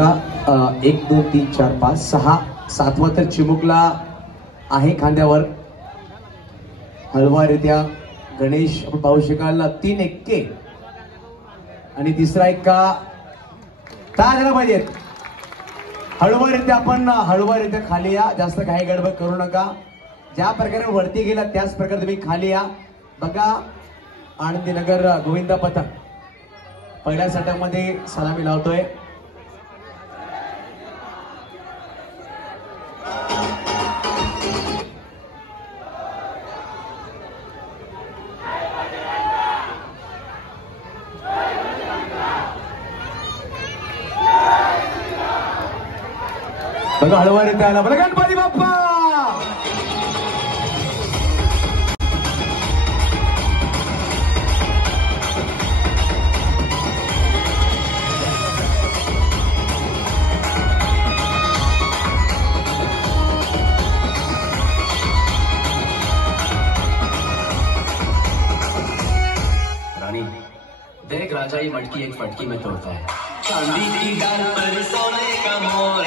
बघा 1 2 3 4 5 6 7वा तर चिमुकला आहे खांद्यावर. हळवारित्या गणेश आपण पाहू शकाल 3 एक्के आणि तिसरा एक्का ताजला पाहिजेत. हळवारित्या आपण हळवारित्या खाली या, जास्त काही गडबड करू नका. ज्या प्रकारे वरती गेला त्याच प्रकारे तुम्ही खाली या. बघा आनंदीनगर गोविंदा पथक पहिल्या षटकामध्ये सलामी लावतोय. बघा हळवारित्या आला. बघा गणपती बाप्पा. रानी देख राजा ये मटकी एक फटकी में तोड़ता है. चांदी की डाल पर सोने का मोर